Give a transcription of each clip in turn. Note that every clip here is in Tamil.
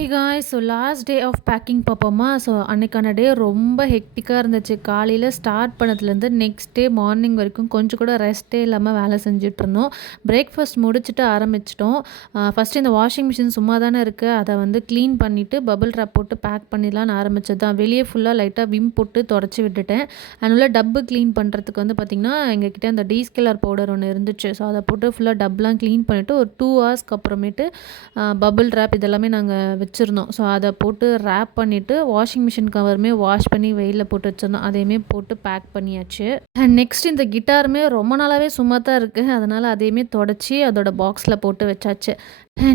Hey guys, so last day of packing பார்ப்போமா. ஸோ அன்றைக்கான டே ரொம்ப ஹெக்டிக்காக இருந்துச்சு. காலையில் ஸ்டார்ட் பண்ணதுலேருந்து நெக்ஸ்ட் டே மார்னிங் வரைக்கும் கொஞ்சம் கூட ரெஸ்ட்டே இல்லாமல் வேலை செஞ்சுட்ருந்தோம். பிரேக்ஃபாஸ்ட் முடிச்சுட்டு ஆரம்பிச்சிட்டோம். ஃபஸ்ட்டு இந்த வாஷிங் மிஷின் சும்மா தானே இருக்குது, அதை வந்து க்ளீன் பண்ணிவிட்டு பபிள் ரேப் போட்டு பேக் பண்ணிடலான்னு ஆரம்பிச்சது தான். வெளியே ஃபுல்லாக லைட்டாக விம் போட்டு தொடச்சி விட்டுட்டேன். அதனால டப்பு க்ளீன் பண்ணுறதுக்கு வந்து பார்த்திங்கன்னா எங்ககிட்ட அந்த டீஸ்கலர் பவுடர் ஒன்று இருந்துச்சு. ஸோ அதை போட்டு ஃபுல்லாக டப்லாம் க்ளீன் பண்ணிவிட்டு ஒரு 2 ஹவர்ஸ்க்கு அப்புறமேட்டு பபிள் ரேப் இதெல்லாமே நாங்கள் வச்சுருந்தோம். ஸோ அதை போட்டு ரேப் பண்ணிவிட்டு வாஷிங் மிஷின் கவருமே வாஷ் பண்ணி வெயிலில் போட்டு வச்சுருந்தோம். அதையுமே போட்டு பேக் பண்ணியாச்சு. அண்ட் நெக்ஸ்ட் இந்த கிட்டாருமே ரொம்ப நாளாகவே சும்மா தான் இருக்குது. அதனால் அதையுமே தொடச்சி அதோட பாக்ஸில் போட்டு வச்சாச்சு.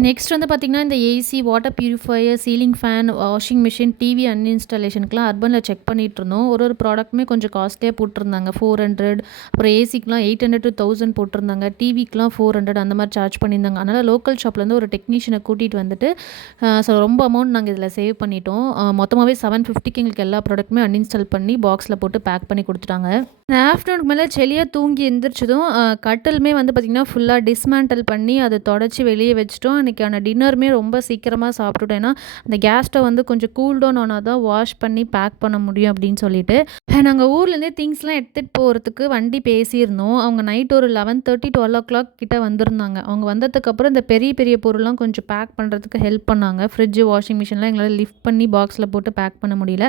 நெக்ஸ்ட் வந்து பார்த்திங்கன்னா இந்த AC, water purifier, ceiling fan, washing machine, TV அன்இன்ஸ்டாலேஷனுக்குலாம் அர்பனில் செக் பண்ணிகிட்டு இருந்தோம். ஒரு ப்ராடக்ட்டுமே கொஞ்சம் காஸ்ட்லியாக போட்டிருந்தாங்க. 400, அப்புறம் ஏசிக்கெலாம் 800 to 1000 போட்டிருந்தாங்க. டிவிக்கெலாம் 400 அந்த மாதிரி சார்ஜ் பண்ணியிருந்தாங்க. அதனால் லோக்கல் ஷாப்லேருந்து ஒரு டெக்னீஷியனை கூட்டிகிட்டு வந்துட்டு ஸோ ரொம்ப அமௌண்ட் நாங்கள் இதில் சேவ் பண்ணிட்டோம். மொத்தமாகவே 750க்கு எங்களுக்கு எல்லா ப்ராடக்ட்டுமே அன்இன்ஸ்டால் பண்ணி பாக்ஸில் போட்டு பேக் பண்ணி கொடுத்துட்டாங்க. ஆஃப்டர்நூனுக்கு மேலே செளியாக தூங்கி எந்திரிச்சதும் கட்டிலுமே வந்து பார்த்திங்கன்னா ஃபுல்லாக டிஸ்மேண்டில் பண்ணி அதை தொடச்சி வெளியே வச்சுட்டோம். அன்றைக்கான டின்னருமே ரொம்ப சீக்கிரமாக சாப்பிட்டுட்டோம். ஏன்னா அந்த கேஸ் ஸ்டவ் வந்து கொஞ்சம் கூல் டவுன் ஆனால் தான் வாஷ் பண்ணி பேக் பண்ண முடியும் அப்படின்னு சொல்லிட்டு நாங்கள் ஊர்லேருந்தே திங்ஸ்லாம் எடுத்துகிட்டு போகிறதுக்கு வண்டி பேசியிருந்தோம். அவங்க நைட் ஒரு 11:30 12 o'clock கிட்ட வந்திருந்தாங்க. அவங்க வந்ததுக்கப்புறம் இந்த பெரிய பெரிய பொருள்லாம் கொஞ்சம் பேக் பண்ணுறதுக்கு ஹெல்ப் பண்ணாங்க. ஃப்ரிட்ஜு, வாஷிங் மிஷின்லாம் எங்களால் லிஃப்ட் பண்ணி பாக்ஸில் போட்டு பேக் பண்ண முடியல.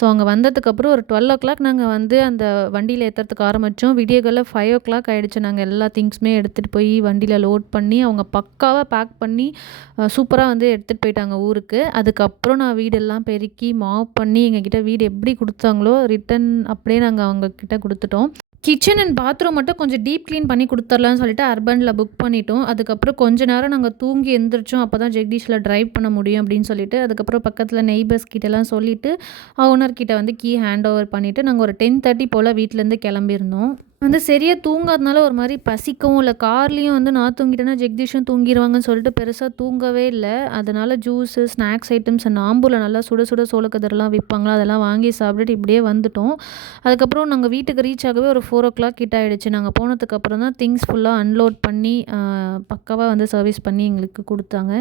ஸோ அவங்க வந்ததுக்கப்புறம் ஒரு 12 o'clock நாங்கள் வந்து அந்த வண்டியில் ஏற்றுறதுக்கு ஆரம்பித்தோம். விடியகால 5 o'clock ஆகிடுச்சு. நாங்கள் எல்லா திங்ஸுமே எடுத்துகிட்டு போய் வண்டியில் லோட் பண்ணி அவங்க பக்காவாக பேக் பண்ணி சூப்பராக வந்து எடுத்துகிட்டு போயிட்டாங்க ஊருக்கு. அதுக்கப்புறம் நான் வீடெல்லாம் பெருக்கி மாப் பண்ணி எங்ககிட்ட வீடு எப்படி கொடுத்தாங்களோ ரிட்டன் அப்படியே நாங்கள் அவங்கக்கிட்ட கொடுத்துட்டோம். கிச்சன் அண்ட் பாத்ரூம் மட்டும் கொஞ்சம் டீப் க்ளீன் பண்ணி கொடுத்துர்லான்னு சொல்லிட்டு அர்பனில் புக் பண்ணிட்டோம். அதுக்கப்புறம் கொஞ்ச நேரம் நாங்கள் தூங்கி எந்திரிச்சோம். அப்போ தான் ஜெகதீஷில் ட்ரைவ் பண்ண முடியும் அப்படின்னு சொல்லிட்டு அதுக்கப்புறம் பக்கத்தில் நெய்பர்ஸ் கிட்டலாம் சொல்லிவிட்டு ஓனர்கிட்ட வந்து கீ ஹேண்ட் ஓவர் பண்ணிவிட்டு நாங்கள் ஒரு 10:30 போல் வீட்டிலேருந்து கிளம்பியிருந்தோம். வந்து சரியாக தூங்காதனால ஒரு மாதிரி பசிக்கவும் இல்லை. கார்லேயும் வந்து நான் தூங்கிட்டேன்னா ஜெகதீஷும் தூங்கிடுவாங்கன்னு சொல்லிட்டு பெருசாக தூங்கவே இல்லை. அதனால் ஜூஸு, ஸ்நாக்ஸ் ஐட்டம்ஸ் அண்ட் ஆம்பூரில் நல்லா சுட சுட சோளக்கதிரெலாம் விற்பாங்களா, அதெல்லாம் வாங்கி சாப்பிட்டுட்டு இப்படியே வந்துட்டோம். அதுக்கப்புறம் நாங்கள் வீட்டுக்கு ரீச் ஆகவே ஒரு 4 o'clock கிட்ட ஆகிடுச்சு. நாங்கள் போனதுக்கப்புறம் தான் திங்ஸ் ஃபுல்லாக அன்லோட் பண்ணி பக்காவாக வந்து சர்வீஸ் பண்ணி எங்களுக்கு கொடுத்தாங்க.